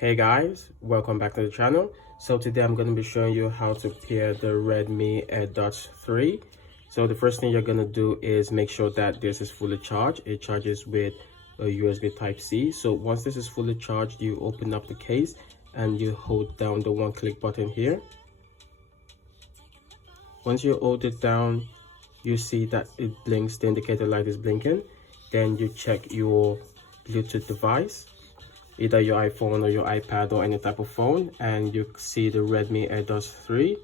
Hey guys, welcome back to the channel. So today I'm going to be showing you how to pair the Redmi AirDots 3. So the first thing you're going to do is make sure that this is fully charged. It charges with a USB Type-C. So once this is fully charged, you open up the case and you hold down the one-click button here. Once you hold it down, you see that it blinks, the indicator light is blinking. Then you check your Bluetooth device, either your iPhone or your iPad or any type of phone, and you see the Redmi AirDots 3.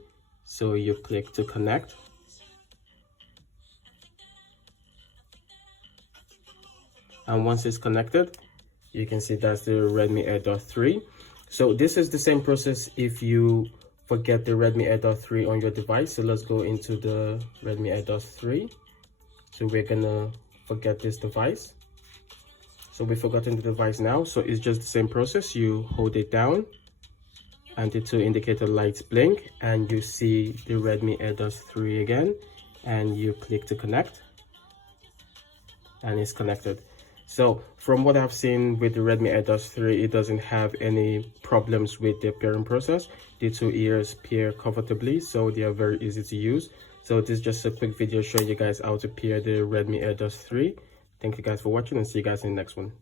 So you click to connect. And once it's connected, you can see that's the Redmi AirDot 3. So this is the same process if you forget the Redmi AirDot 3 on your device. So let's go into the Redmi AirDot 3. So we're gonna forget this device. So we've forgotten the device now. So it's just the same process. You hold it down and the two indicator lights blink and you see the Redmi AirDots 3 again, and you click to connect and it's connected. So from what I've seen with the Redmi AirDots 3, it doesn't have any problems with the pairing process. The two ears pair comfortably, so they are very easy to use. So this is just a quick video showing you guys how to pair the Redmi AirDots 3. Thank you guys for watching and see you guys in the next one.